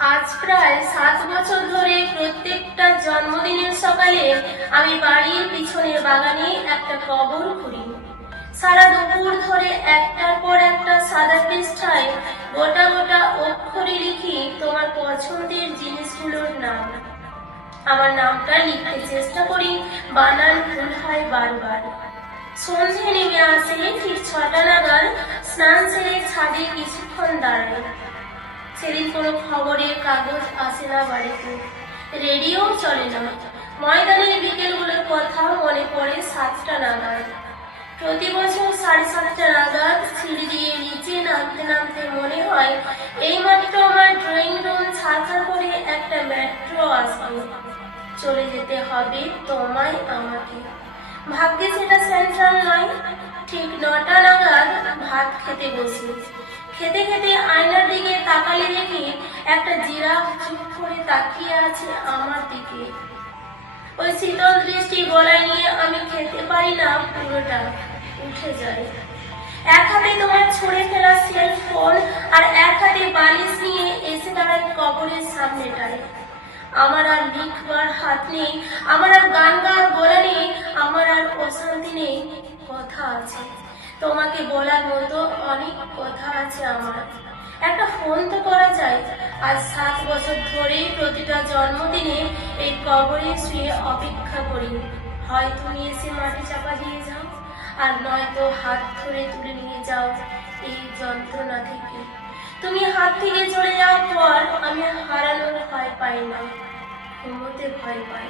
আজ প্রায় সাত বছর ধরে প্রত্যেকটা জন্মদিনের সকালে আমি বাড়ির পিছনের বাগানে একটা কবর খুঁড়ি। সারা দুপুর ধরে একটার পর একটা সাদা পৃষ্ঠায় গোটা গোটা অক্ষরে লিখি তোমার পছন্দের জিনিসগুলোর নাম। আমার নামটা লিখতে চেষ্টা করি, বানান ভুল হয় বারবার। সন্ধে নেমে আসে ঠিক ছটা নাগাদ, স্নান সেরে ছাদে কিছুক্ষণ দাঁড়াই। সেদিন কোনো খবরের কাগজ আসে না বাড়িতে রেডিও চলে না। ময়দানের বিকেলগুলোর কথা মনে পড়ে সাতটা নাগাদ। প্রতি বছর সাড়ে সাতটা নাগাদ সিঁড়ি দিয়ে নিচে নামতে নামতে মনে হয় এই এইমাত্র আমার ড্রয়িং রুম ছাড়খাড় করে একটা মেট্রো আসবে। চলে যেতে হবে তোমায় আমাকে। ভাগ্যে সেটা সেন্ট্রাল নয়। ঠিক নটা নাগাদ ভাত খেতে বসি। খেতে খেতে আয়নার দিকে দেখি একটা চুপ করে তাকিয়ে আছে আমার দিকে। ওই শীতল দৃষ্টি গলায় নিয়ে আমি খেতে পারি না, পুরোটা উঠে যায়। এক হাতে তোমার ছুঁড়ে ফেলা সেল ফোন আর এক হাতে বালিশ নিয়ে এসে দাঁড়ায় কবরের সামনেটায় আমার আর লিখবার হাত নেই, আমার আর গান গাওয়ার গলা নেই, আমার আর অশান্তি নেই, কথা আছে। তোমাকে বলার মতো অনেক কথা আছে আমার। একটা ফোন তো করা যায়। আজ সাত বছর ধরে প্রতিটা জন্মদিনে এই কবরে শুয়ে অপেক্ষা করি। হয় তুমি এসে মাটি চাপা দিয়ে যাও, আর নয়তো হাত ধরে তুলে নিয়ে যাও এই যন্ত্রণা থেকে। তুমি হাত থেকে চলে যাওয়ার পর আমি হারানোর ভয় পাই না, ঘুমোতে ভয় পাই।